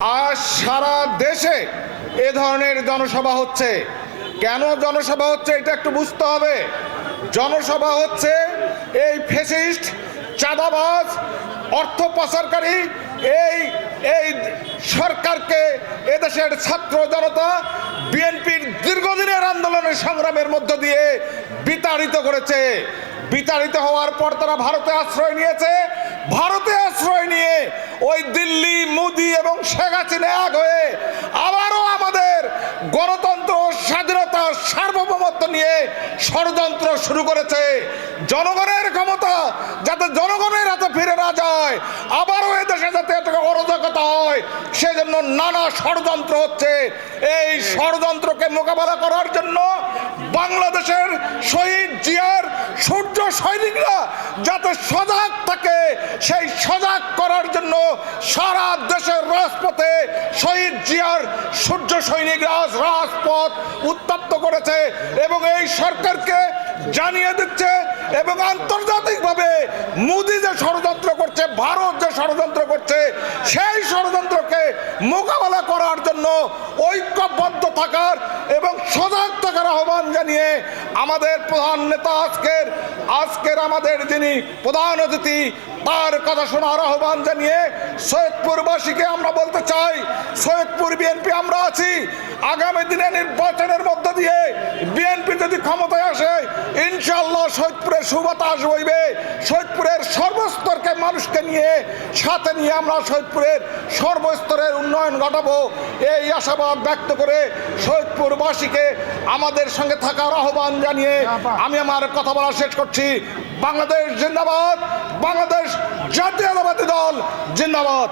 আজ সারা দেশে এ ধরনের জনসভা হচ্ছে। কেন জনসভা হচ্ছে এটা একটু বুঝতে হবে। জনসভা হচ্ছে এই ফ্যাসিস্ট, চাঁদাবাজ, অর্থ পাচারকারী এই সরকারকে এদেশের ছাত্র জনতা বিএনপির দীর্ঘদিনের আন্দোলনের সংগ্রামের মধ্য দিয়ে বিতাড়িত করেছে। বিতাড়িত হওয়ার পর তারা ভারতে আশ্রয় নিয়েছে। ভারতে আশ্রয় নিয়ে ওই দিল্লি, মোদি এবং শেখ হাসিনা এক হয়ে আবারও আমাদের গণতন্ত্র, স্বাধীনতা, সার্বভৌমত্ব নিয়ে ষড়যন্ত্র শুরু করেছে। জনগণের ক্ষমতা যাতে জনগণের হাতে ফিরে না যায়, আবারও এদেশে যাতে একটা অরাজকতা হয়, সেজন্য নানা ষড়যন্ত্র হচ্ছে। এই ষড়যন্ত্রকে মোকাবেলা করার জন্য বাংলাদেশের শহীদ জিয়ার সূর্য সৈনিকরা যাতে সজাগ থাকে, সেই সজাগ করার জন্য সারা দেশের রাজপথে শহীদ জিয়ার সূর্য সৈনিকরা রাজপথ উত্তপ্ত করেছে এবং এই সরকারকে জানিয়ে দিচ্ছে এবং আন্তর্জাতিকভাবে মোদি যে ষড়যন্ত্র করছে, ভারত যে ষড়যন্ত্র করছে, সেই ষড়যন্ত্রকে মোকাবেলা করার জন্য ঐক্যবদ্ধ থাকার এবং সজাগ থাকার আহ্বান জানিয়ে আমাদের প্রধান নেতা আজকের আমাদের যিনি প্রধান অতিথি, তার কথা শোনার আহ্বান জানিয়ে সৈয়দপুরবাসীকে আমরা বলতে চাই, সৈয়দপুর বিএনপি আমরা আছি। আগামী দিনে নির্বাচনের মধ্য দিয়ে বিএনপি যদি ক্ষমতায় আসে, ইনশাআল্লাহ সৈয়দপুরের সুবাতাস বইবে। সৈয়দপুরের সর্বস্তরকে মানুষকে নিয়ে সাথে নিয়ে আমরা সৈয়দপুরের সর্বস্তরের উন্নয়ন ঘটাবো, এই আশাবাদ ব্যক্ত করে সৈয়দপুরবাসীকে আমাদের সঙ্গে থাকার আহ্বান জানিয়ে আমি আমার কথা বলা শেষ করছি। বাংলাদেশ জিন্দাবাদ, বাংলাদেশ জাতীয়তাবাদী দল জিন্দাবাদ।